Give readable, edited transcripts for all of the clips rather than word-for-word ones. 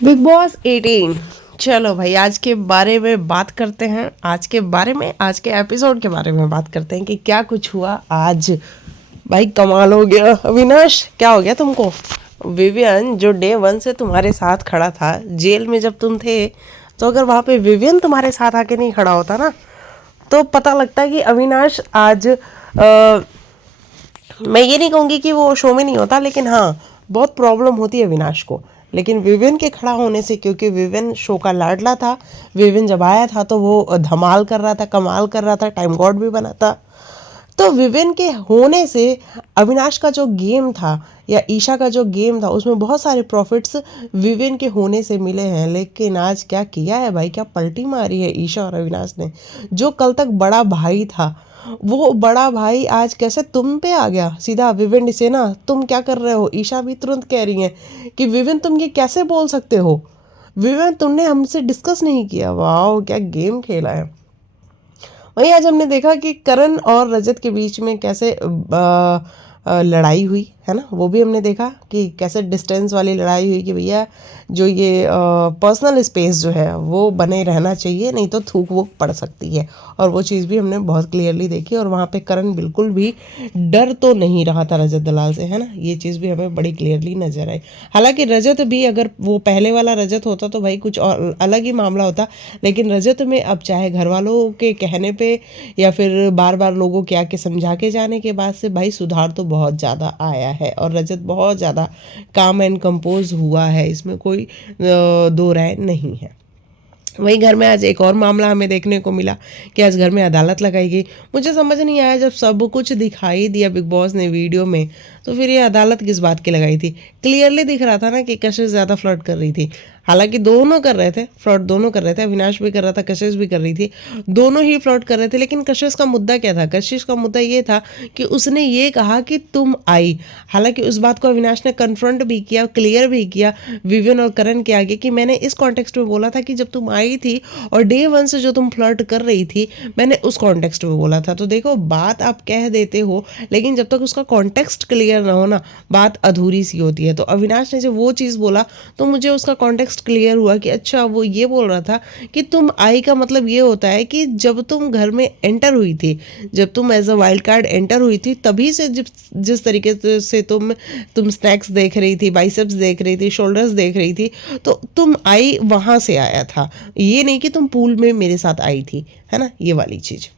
Big boss 18। चलो भाई, आज के बारे में बात करते हैं। आज के एपिसोड के बारे में बात करते हैं कि क्या कुछ हुआ आज। भाई कमाल हो गया। अविनाश, क्या हो गया तुमको? विवियन जो डे वन से तुम्हारे साथ खड़ा था जेल में जब तुम थे, तो अगर वहाँ पे विवियन तुम्हारे साथ आके नहीं खड़ा होता ना, तो पता लगता कि अविनाश आज मैं ये नहीं कहूँगी कि वो शो में नहीं होता, लेकिन हाँ, बहुत प्रॉब्लम होती है अविनाश को। लेकिन विवियन के खड़ा होने से, क्योंकि विवियन शो का लाडला था, विवियन जब आया था तो वो धमाल कर रहा था, कमाल कर रहा था, टाइम गॉड भी बना था। तो विवियन के होने से अविनाश का जो गेम था या ईशा का जो गेम था, उसमें बहुत सारे प्रॉफिट्स विवियन के होने से मिले हैं। लेकिन आज क्या किया है भाई, क्या पलटी मारी है ईशा और अविनाश ने। जो कल तक बड़ा भाई था, वो बड़ा भाई आज कैसे तुम पे आ गया सीधा। विवियन से ना, तुम क्या कर रहे हो? ईशा भी तुरंत कह रही है कि विवियन तुम ये कैसे बोल सकते हो, विवियन तुमने हमसे डिस्कस नहीं किया। वाह, क्या गेम खेला है। वहीं आज हमने देखा कि करण और रजत के बीच में कैसे लड़ाई हुई है ना। वो भी हमने देखा कि कैसे डिस्टेंस वाली लड़ाई हुई कि भैया जो ये पर्सनल स्पेस जो है वो बने रहना चाहिए, नहीं तो थूक वूक पड़ सकती है। और वो चीज़ भी हमने बहुत क्लियरली देखी। और वहाँ पे करण बिल्कुल भी डर तो नहीं रहा था रजत दलाल से, है ना। ये चीज़ भी हमें बड़ी क्लियरली नजर आई। हालांकि रजत भी, अगर वो पहले वाला रजत होता तो भाई कुछ और अलग ही मामला होता। लेकिन रजत में अब चाहे घर वालों के कहने पे या फिर बार बार लोगों के आके समझा के जाने के बाद से भाई सुधार तो बहुत ज़्यादा आया है। और रजत बहुत ज़्यादा काम एंड कंपोज हुआ है, इसमें कोई दो राय नहीं है। वहीं घर में आज एक और मामला हमें देखने को मिला कि आज घर में अदालत लगाई गई। मुझे समझ नहीं आया, जब सब कुछ दिखाई दिया बिग बॉस ने वीडियो में, तो फिर ये अदालत किस बात की लगाई थी। क्लियरली दिख रहा था ना कि कशिश ज़्यादा फ्लर्ट कर रही थी। हालांकि दोनों कर रहे थे, फ्लर्ट दोनों कर रहे थे। अविनाश भी कर रहा था, कशिश भी कर रही थी, दोनों ही फ्लर्ट कर रहे थे। लेकिन कशिश का मुद्दा क्या था? कशिश का मुद्दा ये था कि उसने ये कहा कि तुम आई। हालांकि उस बात को अविनाश ने कन्फ्रंट भी किया, क्लियर भी किया विवियन और करण के आगे कि मैंने इस कॉन्टेक्स्ट में बोला था कि जब तुम आई थी और डे वन से जो तुम फ्लर्ट कर रही थी, मैंने उस कॉन्टेक्स्ट में बोला था। तो देखो, बात आप कह देते हो, लेकिन जब तक उसका कॉन्टेक्स्ट क्लियर ना हो ना, बात अधूरी सी होती है। तो अविनाश ने जब वो चीज़ बोला तो मुझे उसका कॉन्टेक्स्ट क्लियर हुआ कि अच्छा, वो ये बोल रहा था कि तुम आई का मतलब ये होता है कि जब तुम घर में एंटर हुई थी, जब तुम as a wild card enter हुई थी, तभी से जिस तरीके से तुम स्नैक्स देख रही थी, बाइसेप्स देख रही थी, शोल्डर्स देख रही थी, तो तुम आई वहाँ से आया था। ये नहीं कि तुम पूल में मेरे साथ आई थी, है ना, ये वाली चीज़।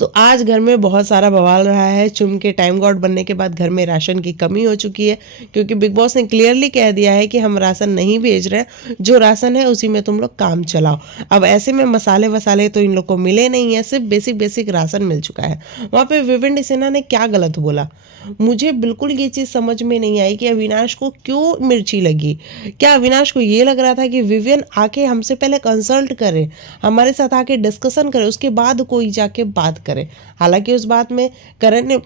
तो आज घर में बहुत सारा बवाल रहा है। चुम के टाइम गॉड बनने के बाद घर में राशन की कमी हो चुकी है, क्योंकि बिग बॉस ने क्लियरली कह दिया है कि हम राशन नहीं भेज रहे हैं, जो राशन है उसी में तुम लोग काम चलाओ। अब ऐसे में मसाले वसाले तो इन लोग को मिले नहीं है, सिर्फ बेसिक बेसिक राशन मिल चुका है। वहाँ पे विविन डिसेना ने क्या गलत बोला, मुझे बिल्कुल ये चीज़ समझ में नहीं आई कि अविनाश को क्यों मिर्ची लगी। क्या अविनाश को ये लग रहा था कि विवियन आके हमसे पहले कंसल्ट करे, हमारे साथ आके डिस्कशन करे, उसके बाद कोई जाके बात करे। हालांकि उस बात में करण ने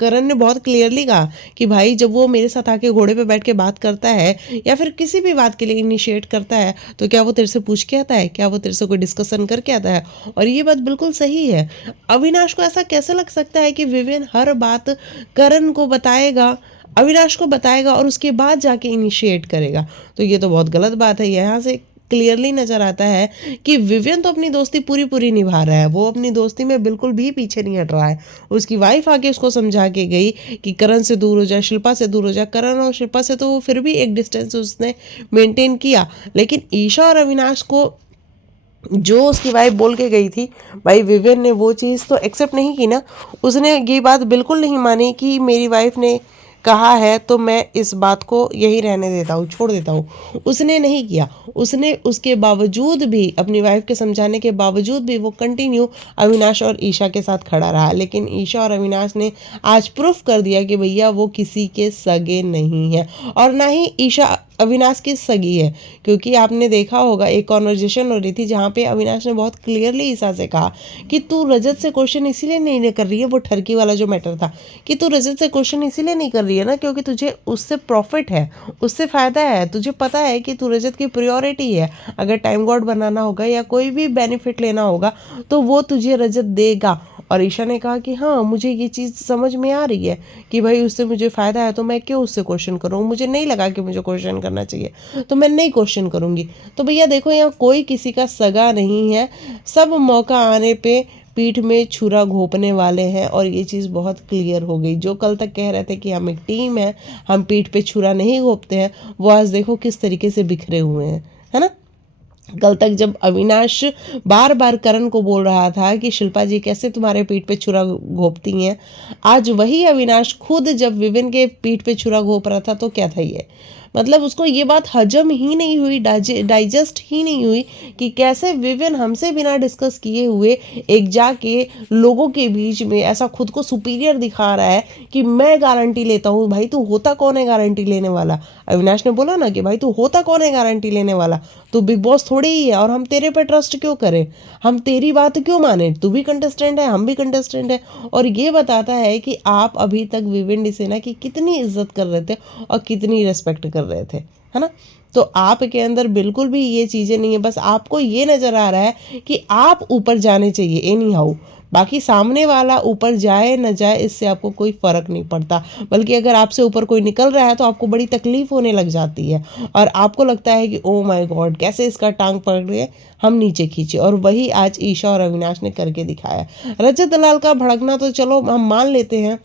करण ने बहुत क्लियरली कहा कि भाई जब वो मेरे साथ आके घोड़े पे बैठ के बात करता है या फिर किसी भी बात के लिए इनिशिएट करता है, तो क्या वो तेरे से पूछ के आता है, क्या वो तेरे से कोई डिस्कशन करके आता है? और ये बात बिल्कुल सही है। अविनाश को ऐसा कैसे लग सकता है कि विवियन हर बात करण को बताएगा, अविनाश को बताएगा और उसके बाद जाके इनिशिएट करेगा? तो ये तो बहुत गलत बात है। यहाँ से क्लियरली नजर आता है कि विवियन तो अपनी दोस्ती पूरी पूरी निभा रहा है, वो अपनी दोस्ती में बिल्कुल भी पीछे नहीं हट रहा है। उसकी वाइफ आके उसको समझा के गई कि करण से दूर हो जा, शिल्पा से दूर हो जा। करण और शिल्पा से तो वो फिर भी एक डिस्टेंस उसने मेंटेन किया, लेकिन ईशा और अविनाश को जो उसकी वाइफ बोल के गई थी, भाई विवियन ने वो चीज़ तो एक्सेप्ट नहीं की ना। उसने ये बात बिल्कुल नहीं मानी कि मेरी वाइफ ने कहा है तो मैं इस बात को यही रहने देता हूँ, छोड़ देता हूँ। उसने नहीं किया। उसने उसके बावजूद भी, अपनी वाइफ के समझाने के बावजूद भी, वो कंटिन्यू अविनाश और ईशा के साथ खड़ा रहा। लेकिन ईशा और अविनाश ने आज प्रूफ कर दिया कि भैया वो किसी के सगे नहीं है, और ना ही ईशा अविनाश की सगी है। क्योंकि आपने देखा होगा, एक कॉन्वर्जेशन हो रही थी जहाँ पे अविनाश ने बहुत क्लियरली ईशा से कहा कि तू रजत से क्वेश्चन इसीलिए नहीं कर रही है, वो ठरकी वाला जो मैटर था, कि तू रजत से क्वेश्चन इसीलिए नहीं कर रही है ना क्योंकि तुझे उससे प्रॉफिट है, उससे फ़ायदा है। तुझे पता है कि तू रजत की प्रायोरिटी है। अगर टाइम गॉड बनाना होगा या कोई भी बेनिफिट लेना होगा तो वो तुझे रजत देगा। और ईशा ने कहा कि हाँ मुझे ये चीज़ समझ में आ रही है कि भाई उससे मुझे फ़ायदा है, तो मैं क्यों उससे क्वेश्चन करूँ, मुझे नहीं लगा कि मुझे क्वेश्चन करना चाहिए तो मैं नहीं क्वेश्चन करूँगी। तो भैया देखो, यहाँ कोई किसी का सगा नहीं है, सब मौका आने पे पीठ में छुरा घोंपने वाले हैं। और ये चीज़ बहुत क्लियर हो गई। जो कल तक कह रहे थे कि हम एक टीम है, हम पीठ पे छुरा नहीं घोंपते हैं, वो आज देखो किस तरीके से बिखरे हुए हैं, है ना। कल तक जब अविनाश बार बार करण को बोल रहा था कि शिल्पा जी कैसे तुम्हारे पीठ पे छुरा घोंपती हैं, आज वही अविनाश खुद जब विविन के पीठ पे छुरा घोंप रहा था तो क्या था ये, मतलब उसको ये बात हजम ही नहीं हुई, डाइजेस्ट ही नहीं हुई कि कैसे विविन हमसे बिना डिस्कस किए हुए एक जाके लोगों के बीच में ऐसा खुद को सुपीरियर दिखा रहा है कि मैं गारंटी लेता हूँ। भाई तू होता कौन है गारंटी लेने वाला? अविनाश ने बोला ना कि भाई तू होता कौन है गारंटी लेने वाला, तू बिग बॉस थोड़ी ही है, और हम तेरे पे ट्रस्ट क्यों करें, हम तेरी बात क्यों माने, तू भी कंटेस्टेंट है, हम भी कंटेस्टेंट है। और ये बताता है कि आप अभी तक विविन डिसेना की कितनी इज्जत कर रहे थे और कितनी रिस्पेक्ट कर रहे थे, है ना। तो आपके अंदर बिल्कुल भी ये चीज़ें नहीं है, बस आपको ये नज़र आ रहा है कि आप ऊपर जाने चाहिए एनी हाउ, बाकी सामने वाला ऊपर जाए न जाए इससे आपको कोई फ़र्क नहीं पड़ता। बल्कि अगर आपसे ऊपर कोई निकल रहा है तो आपको बड़ी तकलीफ होने लग जाती है और आपको लगता है कि ओ माय गॉड कैसे इसका टांग पकड़ रही है, हम नीचे खींचे। और वही आज ईशा और अविनाश ने करके दिखाया। रजत दलाल का भड़कना तो चलो हम मान लेते हैं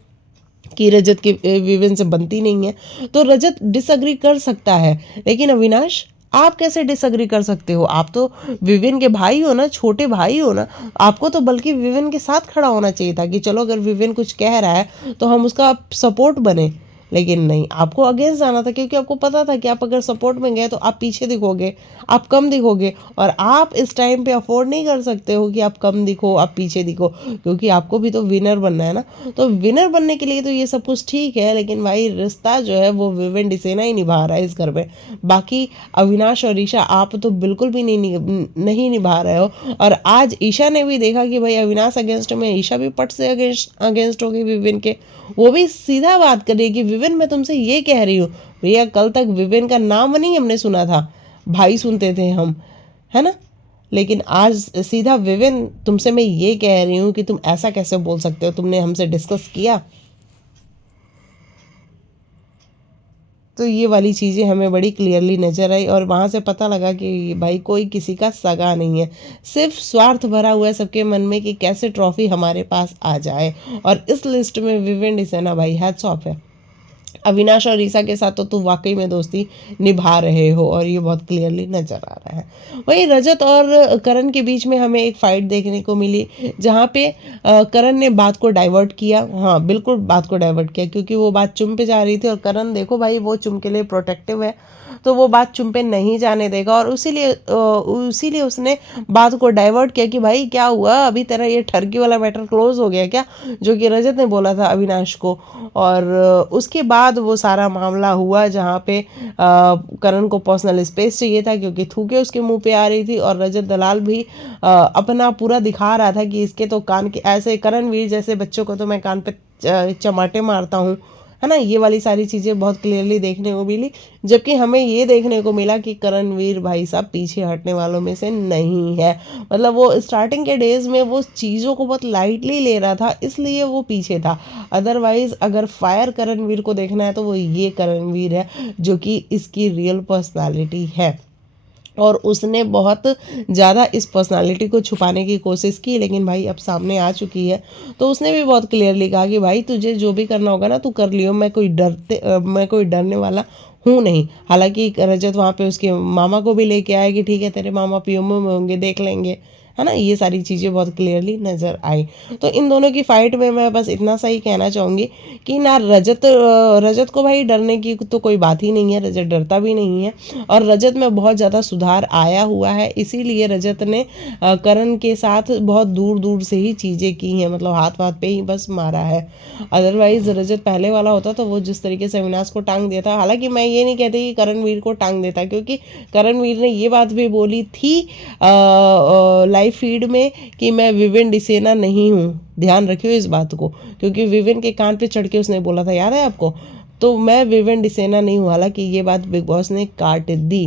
कि रजत की विविन से बनती नहीं है, तो रजत डिसअग्री कर सकता है, लेकिन अविनाश आप कैसे डिसअग्री कर सकते हो? आप तो विविन के भाई हो ना, छोटे भाई हो ना, आपको तो बल्कि विविन के साथ खड़ा होना चाहिए था कि चलो अगर विविन कुछ कह रहा है तो हम उसका सपोर्ट बने। लेकिन नहीं, आपको अगेंस्ट जाना था क्योंकि आपको पता था कि आप अगर सपोर्ट में गए तो आप पीछे दिखोगे, आप कम दिखोगे, और आप इस टाइम पे अफोर्ड नहीं कर सकते हो कि आप कम दिखो, आप पीछे दिखो, क्योंकि आपको भी तो विनर बनना है ना। तो विनर बनने के लिए तो ये सब कुछ ठीक है, लेकिन भाई रिश्ता जो है वो विविन डिसेना ही निभा रहा है इस घर में। बाकी अविनाश और ईशा आप तो बिल्कुल भी नहीं निभा रहे हो। और आज ईशा ने भी देखा कि भाई अविनाश अगेंस्ट में, ईशा भी पट से अगेंस्ट हो गई विविन के। वो भी सीधा बात कर रही है कि विविन मैं तुमसे ये कह रही हूँ। भैया कल तक विविन का नाम नहीं हमने सुना था, भाई सुनते थे हम, है ना। लेकिन आज सीधा विविन तुमसे मैं ये कह रही हूँ कि तुम ऐसा कैसे बोल सकते हो, तुमने हमसे डिस्कस किया। तो ये वाली चीज़ें हमें बड़ी क्लियरली नज़र आई और वहाँ से पता लगा कि भाई कोई किसी का सगा नहीं है, सिर्फ स्वार्थ भरा हुआ है सबके मन में कि कैसे ट्रॉफी हमारे पास आ जाए। और इस लिस्ट में विविन डिसेना भाई हैट्स ऑफ है। अविनाश और ईसा के साथ तो तू वाकई में दोस्ती निभा रहे हो और ये बहुत क्लियरली नजर आ रहा है। वहीं रजत और करण के बीच में हमें एक फाइट देखने को मिली जहाँ पे करण ने बात को डाइवर्ट किया। हाँ बिल्कुल बात को डाइवर्ट किया, क्योंकि वो बात चुम पे जा रही थी और करण देखो भाई वो चुम के लिए प्रोटेक्टिव है, तो वो बात चुम पे नहीं जाने देगा। और उसीलिए उसने बात को डाइवर्ट किया कि भाई क्या हुआ, अभी तेरा ये ठरकी वाला मैटर क्लोज हो गया क्या, जो कि रजत ने बोला था अविनाश को। और उसके बाद वो सारा मामला हुआ जहाँ पे करण को पर्सनल स्पेस चाहिए था क्योंकि थूके उसके मुंह पे आ रही थी। और रजत दलाल भी अपना पूरा दिखा रहा था कि इसके तो कान के ऐसे, करणवीर जैसे बच्चों को तो मैं कान पे चमाटे मारता हूँ, है ना। ये वाली सारी चीज़ें बहुत क्लियरली देखने को मिली, जबकि हमें ये देखने को मिला कि करणवीर भाई साहब पीछे हटने वालों में से नहीं है। मतलब वो स्टार्टिंग के डेज में वो चीज़ों को बहुत लाइटली ले रहा था, इसलिए वो पीछे था। अदरवाइज अगर फायर करणवीर को देखना है तो वो ये करणवीर है जो कि इसकी रियल पर्सनालिटी है। और उसने बहुत ज़्यादा इस पर्सनालिटी को छुपाने की कोशिश की, लेकिन भाई अब सामने आ चुकी है। तो उसने भी बहुत क्लियरली कहा कि भाई तुझे जो भी करना होगा ना तू कर लियो, मैं कोई डरने वाला हूँ नहीं। हालांकि रजत वहाँ पे उसके मामा को भी लेके आया कि ठीक है तेरे मामा पीएमओ में होंगे, देख लेंगे, है ना। ये सारी चीज़ें बहुत क्लियरली नज़र आई। तो इन दोनों की फाइट में मैं बस इतना सा ही कहना चाहूँगी कि ना रजत को भाई डरने की तो कोई बात ही नहीं है, रजत डरता भी नहीं है। और रजत में बहुत ज़्यादा सुधार आया हुआ है, इसीलिए रजत ने करण के साथ बहुत दूर दूर से ही चीज़ें की हैं, मतलब हाथ वाथ पे ही बस मारा है। अदरवाइज रजत पहले वाला होता तो वो जिस तरीके से अविनाश को टांग देता, हालांकि मैं ये नहीं कहती कि करणवीर को टांग देता, क्योंकि करणवीर ने ये बात भी बोली थी लाइव फीड में कि मैं विविन डिसेना नहीं हूँ, ध्यान रखियो इस बात को, क्योंकि विविन के कान पे चढ़ के उसने बोला था, याद है आपको। तो मैं विविन डिसेना नहीं हूँ, हालांकि ये बात बिग बॉस ने काट दी।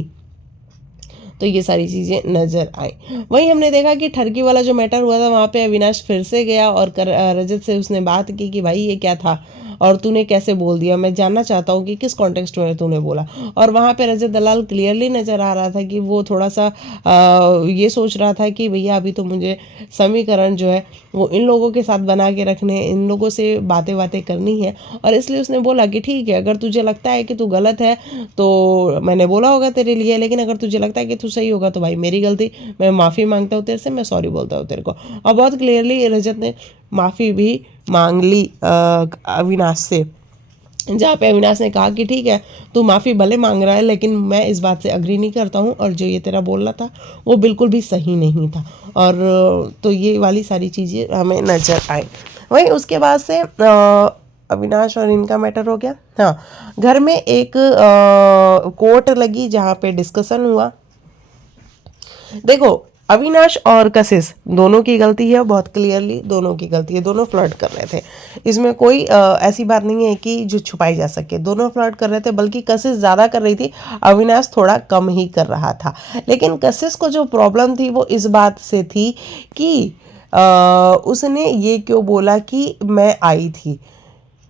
तो ये सारी चीज़ें नज़र आई। वहीं हमने देखा कि ठरकी वाला जो मैटर हुआ था वहाँ पे अविनाश फिर से गया और रजत से उसने बात की कि भाई ये क्या था और तूने कैसे बोल दिया, मैं जानना चाहता हूँ कि किस कॉन्टेक्स्ट में तूने बोला। और वहाँ पे रजत दलाल क्लियरली नज़र आ रहा था कि वो थोड़ा सा ये सोच रहा था कि भैया अभी तो मुझे समीकरण जो है वो इन लोगों के साथ बना के रखने, इन लोगों से बातें करनी है। और इसलिए उसने बोला कि ठीक है, अगर तुझे लगता है कि तू गलत है तो मैंने बोला होगा तेरे लिए, लेकिन अगर तुझे लगता है कि तू सही होगा तो भाई मेरी गलती, मैं माफ़ी मांगता हूँ तेरे से, मैं सॉरी बोलता हूँ तेरे को। और बहुत क्लियरली रजत ने माफ़ी भी मांग ली अविनाश से, जहाँ पे अविनाश ने कहा कि ठीक है तू माफ़ी भले मांग रहा है लेकिन मैं इस बात से अग्री नहीं करता हूँ और जो ये तेरा बोलना था वो बिल्कुल भी सही नहीं था। और तो ये वाली सारी चीज़ें हमें नज़र आई। वहीं उसके बाद से अविनाश और इनका मैटर हो गया। हाँ, घर में एक कोर्ट लगी जहाँ पे डिस्कशन हुआ। देखो, अविनाश और कशिश दोनों की गलती है, बहुत क्लियरली दोनों की गलती है, दोनों फ्लर्ट कर रहे थे। इसमें कोई ऐसी बात नहीं है कि जो छुपाई जा सके, दोनों फ्लर्ट कर रहे थे, बल्कि कशिश ज़्यादा कर रही थी, अविनाश थोड़ा कम ही कर रहा था। लेकिन कशिश को जो प्रॉब्लम थी वो इस बात से थी कि उसने ये क्यों बोला कि मैं आई थी,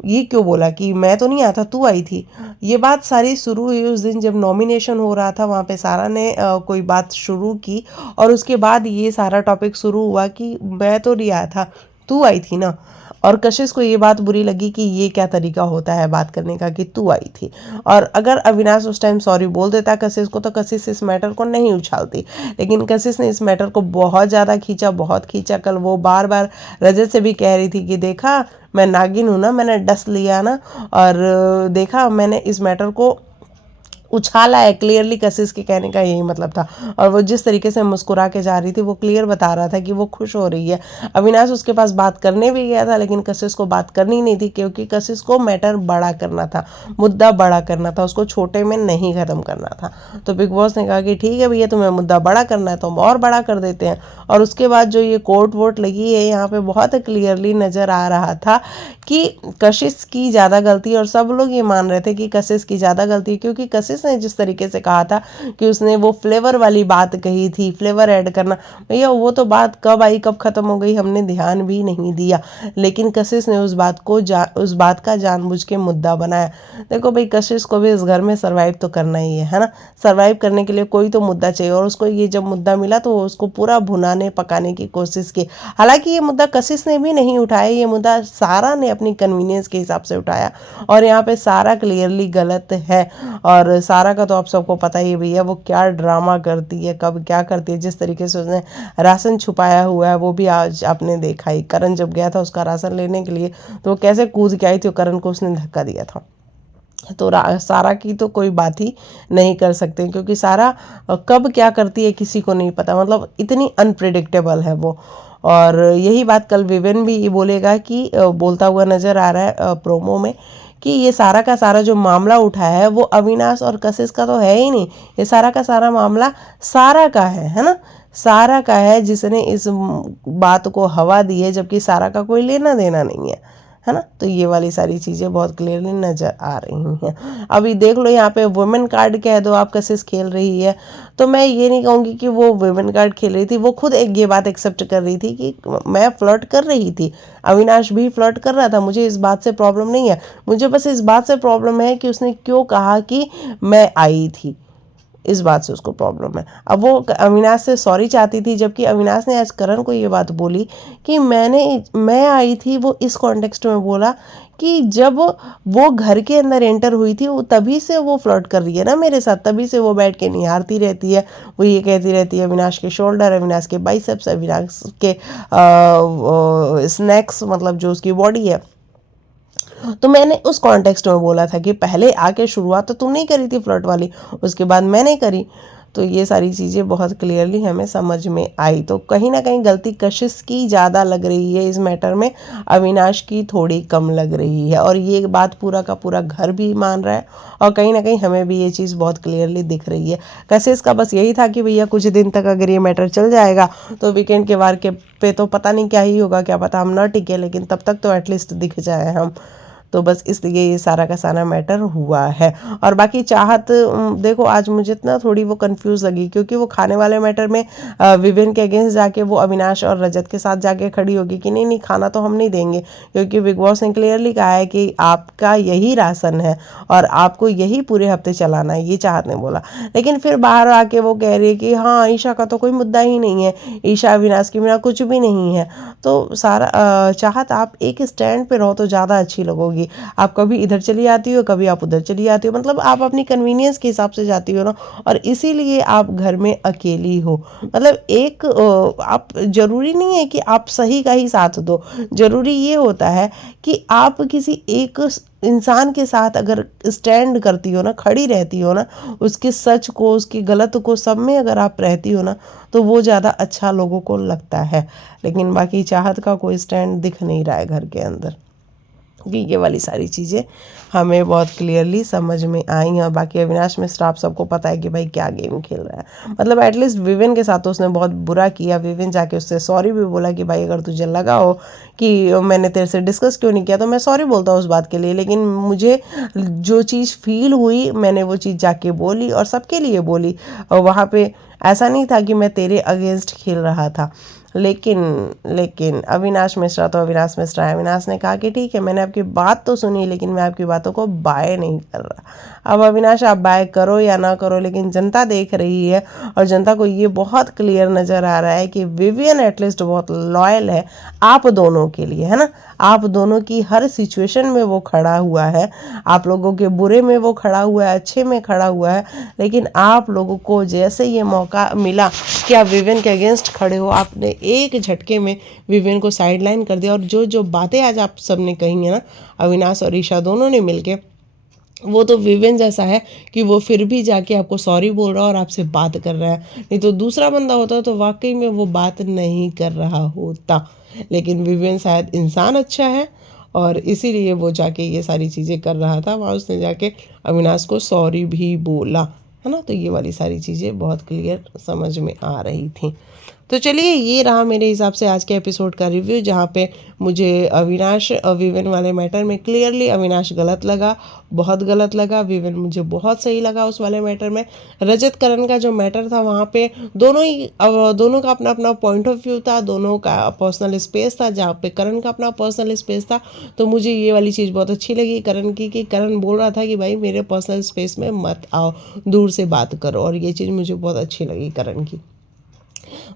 ये क्यों बोला कि मैं तो नहीं आया था, तू आई थी। ये बात सारी शुरू हुई उस दिन जब नॉमिनेशन हो रहा था, वहाँ पे सारा ने कोई बात शुरू की और उसके बाद ये सारा टॉपिक शुरू हुआ कि मैं तो नहीं आया था, तू आई थी ना। और कशिश को ये बात बुरी लगी कि ये क्या तरीका होता है बात करने का कि तू आई थी। और अगर अविनाश उस टाइम सॉरी बोल देता कशिश को तो कशिश इस मैटर को नहीं उछालती, लेकिन कशिश ने इस मैटर को बहुत ज़्यादा खींचा, बहुत खींचा। कल वो बार बार रजत से भी कह रही थी कि देखा मैं नागिन हूँ ना, मैंने डस लिया ना, और देखा मैंने इस मैटर को उछाला है। क्लियरली कशिश के कहने का यही मतलब था। और वो जिस तरीके से मुस्कुरा के जा रही थी वो क्लियर बता रहा था कि वो खुश हो रही है। अविनाश उसके पास बात करने भी गया था लेकिन कशिश को बात करनी नहीं थी, क्योंकि कशिश को मैटर बड़ा करना था, मुद्दा बड़ा करना था, उसको छोटे में नहीं ख़त्म करना था। तो बिग बॉस ने कहा कि ठीक है भैया, तुम्हें मुद्दा बड़ा करना है तो हम और बड़ा कर देते हैं। और उसके बाद जो ये कोर्ट वोट लगी है, यहाँ पे बहुत क्लियरली नज़र आ रहा था कि कशिश की ज़्यादा गलती, और सब लोग ये मान रहे थे कि कशिश की ज़्यादा गलती, क्योंकि कशिश ने जिस तरीके से कहा था कि उसने वो फ्लेवर वाली बात कही थी, फ्लेवर ऐड करना, भैया वो तो बात कब आई कब ख़त्म हो गई हमने ध्यान भी नहीं दिया, लेकिन कशिश ने उस बात का जानबूझ के मुद्दा बनाया। देखो भाई, कशिश को भी इस घर में सर्वाइव तो करना ही है ना। सर्वाइव करने के लिए कोई तो मुद्दा चाहिए, और उसको ये जब मुद्दा मिला तो उसको पूरा भुनाने पकाने की कोशिश की। हालांकि ये मुद्दा कशिश ने भी नहीं उठाया, ये मुद्दा सारा ने अपनी कन्वीनियंस के हिसाब से उठाया, और यहाँ पे सारा क्लियरली गलत है। और सारा का तो आप सबको पता ही भैया वो क्या ड्रामा करती है, कब क्या करती है। जिस तरीके से उसने राशन छुपाया हुआ है वो भी आज आपने देखा ही। करण जब गया था उसका राशन लेने के लिए तो वो कैसे कूद के आई थी, करण को उसने धक्का दिया था। तो सारा की तो कोई बात ही नहीं कर सकते, क्योंकि सारा कब क्या करती है किसी को नहीं पता, मतलब इतनी अनप्रिडिक्टेबल है वो। और यही बात कल विवेन भी बोलेगा कि बोलता हुआ नज़र आ रहा है प्रोमो में कि ये सारा का सारा जो मामला उठाया है वो अविनाश और कशिश का तो है ही नहीं, ये सारा का सारा मामला सारा का है ना। सारा का है जिसने इस बात को हवा दी है, जबकि सारा का कोई लेना देना नहीं है ना। तो ये वाली सारी चीज़ें बहुत क्लियरली नज़र आ रही हैं। अभी देख लो यहाँ पे वुमेन कार्ड कह दो आप, कशिश खेल रही है, तो मैं ये नहीं कहूँगी कि वो वुमेन कार्ड खेल रही थी, वो खुद एक ये बात एक्सेप्ट कर रही थी कि मैं फ्लर्ट कर रही थी, अविनाश भी फ्लर्ट कर रहा था, मुझे इस बात से प्रॉब्लम नहीं है। मुझे बस इस बात से प्रॉब्लम है कि उसने क्यों कहा कि मैं आई थी, इस बात से उसको प्रॉब्लम है। अब वो अविनाश से सॉरी चाहती थी, जबकि अविनाश ने आज करण को ये बात बोली कि मैं आई थी, वो इस कॉन्टेक्स्ट में बोला कि जब वो घर के अंदर एंटर हुई थी वो तभी से वो फ्लर्ट कर रही है ना मेरे साथ, तभी से वो बैठ के निहारती रहती है, वो ये कहती रहती है अविनाश के शोल्डर, अविनाश के बाइसेप्स, अविनाश के स्नैक्स, मतलब जो उसकी बॉडी है। तो मैंने उस कॉन्टेक्स्ट में बोला था कि पहले आके शुरुआत तो तुमने ही करी थी फ्लर्ट वाली, उसके बाद मैंने करी। तो ये सारी चीज़ें बहुत क्लियरली हमें समझ में आई। तो कहीं ना कहीं गलती कशिश की ज़्यादा लग रही है इस मैटर में, अविनाश की थोड़ी कम लग रही है, और ये बात पूरा का पूरा घर भी मान रहा है, और कहीं ना कहीं हमें भी ये चीज़ बहुत क्लियरली दिख रही है। कशिश का बस यही था कि भैया कुछ दिन तक अगर ये मैटर चल जाएगा तो वीकेंड के वार के पे तो पता नहीं क्या ही होगा, क्या पता हम ना टिके, लेकिन तब तक तो एटलीस्ट दिख जाए हम। तो बस इसलिए ये सारा का सारा मैटर हुआ है। और बाकी चाहत देखो आज मुझे इतना थोड़ी वो कंफ्यूज लगी, क्योंकि वो खाने वाले मैटर में विवेन के अगेंस्ट जाके वो अविनाश और रजत के साथ जाके खड़ी होगी कि नहीं नहीं खाना तो हम नहीं देंगे, क्योंकि बिग बॉस ने क्लियरली कहा है कि आपका यही राशन है और आपको यही पूरे हफ्ते चलाना है, ये चाहत ने बोला। लेकिन फिर बाहर आके वो कह रही है कि हाँ ईशा का तो कोई मुद्दा ही नहीं है, ईशा अविनाश के बिना कुछ भी नहीं है। तो सारा चाहत आप एक स्टैंड पे रहो तो ज़्यादा अच्छी लगोगी। आप कभी इधर चली आती हो, कभी आप उधर चली आती हो, मतलब आप अपनी कन्वीनियंस के हिसाब से जाती हो ना, और इसीलिए आप घर में अकेली हो। मतलब एक आप जरूरी नहीं है कि आप सही का ही साथ दो, जरूरी ये होता है कि आप किसी एक इंसान के साथ अगर स्टैंड करती हो ना, खड़ी रहती हो ना, उसके सच को उसके गलत को सब में अगर आप रहती हो ना, तो वो ज़्यादा अच्छा लोगों को लगता है। लेकिन बाकी चाहत का कोई स्टैंड दिख नहीं रहा है घर के अंदर, क्योंकि ये वाली सारी चीज़ें हमें बहुत क्लियरली समझ में आई। और बाकी अविनाश मिश्रा आप सबको पता है कि भाई क्या गेम खेल रहा है। मतलब एटलीस्ट विवेन के साथ तो उसने बहुत बुरा किया, विवेन जाके उससे सॉरी भी बोला कि भाई अगर तुझे लगा हो कि मैंने तेरे से डिस्कस क्यों नहीं किया तो मैं सॉरी बोलता हूँ उस बात के लिए, लेकिन मुझे जो चीज़ फील हुई मैंने वो चीज़ जाके बोली और सबके लिए बोली। और वहाँ पे ऐसा नहीं था कि मैं तेरे अगेंस्ट खेल रहा था। लेकिन अविनाश मिश्रा तो अविनाश मिश्रा है। अविनाश ने कहा कि ठीक है मैंने आपकी बात तो सुनी, लेकिन मैं आपकी बातों को बाय नहीं कर रहा। अब अविनाश आप बाय करो या ना करो, लेकिन जनता देख रही है और जनता को ये बहुत क्लियर नज़र आ रहा है कि विवियन एटलीस्ट बहुत लॉयल है आप दोनों के लिए, है ना। आप दोनों की हर सिचुएशन में वो खड़ा हुआ है, आप लोगों के बुरे में वो खड़ा हुआ है, अच्छे में खड़ा हुआ है। लेकिन आप लोगों को जैसे ये मौका मिला कि आप विवेन के अगेंस्ट खड़े हो, आपने एक झटके में विवेन को साइडलाइन कर दिया। और जो जो बातें आज आप सबने कही है ना, अविनाश और ईशा दोनों ने मिलके, वो तो विवेन जैसा है कि वो फिर भी जाके आपको सॉरी बोल रहा है और आपसे बात कर रहा है। नहीं तो दूसरा बंदा होता तो वाकई में वो बात नहीं कर रहा होता। लेकिन विवेन शायद इंसान अच्छा है और इसीलिए वो जाके ये सारी चीज़ें कर रहा था। वहाँ उसने जाके अविनाश को सॉरी भी बोला, है ना। तो ये वाली सारी चीज़ें बहुत क्लियर समझ में आ रही थी। तो चलिए ये रहा मेरे हिसाब से आज के एपिसोड का रिव्यू, जहाँ पे मुझे अविनाश विवेन वाले मैटर में क्लियरली अविनाश गलत लगा, बहुत गलत लगा। विवेन मुझे बहुत सही लगा उस वाले मैटर में। रजत करण का जो मैटर था वहाँ पे दोनों का अपना अपना पॉइंट ऑफ व्यू था, दोनों का पर्सनल स्पेस था, जहाँ पे करण का अपना पर्सनल स्पेस था। तो मुझे ये वाली चीज़ बहुत अच्छी लगी करण की, कि करण बोल रहा था कि भाई मेरे पर्सनल स्पेस में मत आओ, दूर से बात करो, और ये चीज़ मुझे बहुत अच्छी लगी करण की।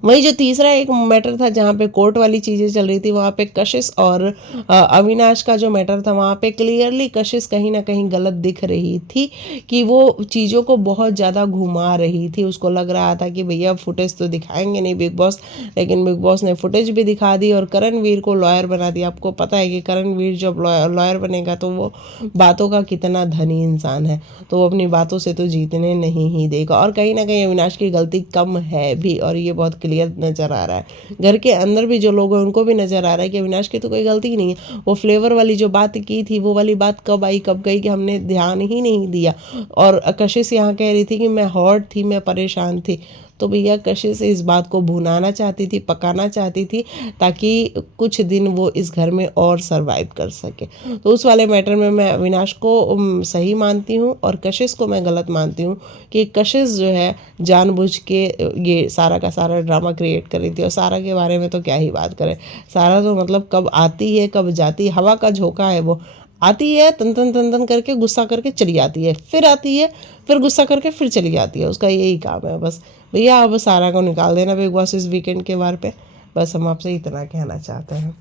वही जो तीसरा एक मैटर था जहाँ पे कोर्ट वाली चीज़ें चल रही थी, वहाँ पे कशिश और अविनाश का जो मैटर था, वहाँ पे क्लियरली कशिश कहीं ना कहीं गलत दिख रही थी कि वो चीज़ों को बहुत ज़्यादा घुमा रही थी। उसको लग रहा था कि भैया फुटेज तो दिखाएंगे नहीं बिग बॉस, लेकिन बिग बॉस ने फुटेज भी दिखा दी और करणवीर को लॉयर बना दिया। आपको पता है कि करणवीर जब लॉयर बनेगा तो वो बातों का कितना धनी इंसान है, तो वो अपनी बातों से तो जीतने नहीं ही देगा। और कहीं ना कहीं अविनाश की गलती कम है भी, और ये बहुत क्लियर नज़र आ रहा है। घर के अंदर भी जो लोग हैं उनको भी नज़र आ रहा है कि अविनाश की तो कोई गलती ही नहीं है। वो फ्लेवर वाली जो बात की थी, वो वाली बात कब आई कब गई कि हमने ध्यान ही नहीं दिया। और कशिश यहाँ कह रही थी कि मैं हॉट थी, मैं परेशान थी। तो भैया कशिश इस बात को भुनाना चाहती थी, पकाना चाहती थी, ताकि कुछ दिन वो इस घर में और सरवाइव कर सके। तो उस वाले मैटर में मैं अविनाश को सही मानती हूँ और कशिश को मैं गलत मानती हूँ कि कशिश जो है जानबूझ के ये सारा का सारा ड्रामा क्रिएट कर रही थी। और सारा के बारे में तो क्या ही बात करें, सारा तो मतलब कब आती है कब जाती है, हवा का झोंका है। वो आती है तन तन तन तन करके गुस्सा करके चली जाती है, फिर आती है फिर गुस्सा करके फिर चली जाती है। उसका यही काम है बस। भैया अब सारा को निकाल देना बिग बॉस इस वीकेंड के बार पे, बस हम आपसे इतना कहना चाहते हैं।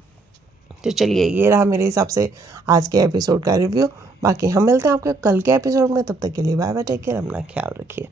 तो चलिए ये रहा मेरे हिसाब से आज के एपिसोड का रिव्यू। बाकी हम मिलते हैं आपके कल के एपिसोड में, तब तक के लिए बाय बाय, टेक केयर, अपना ख्याल रखिए।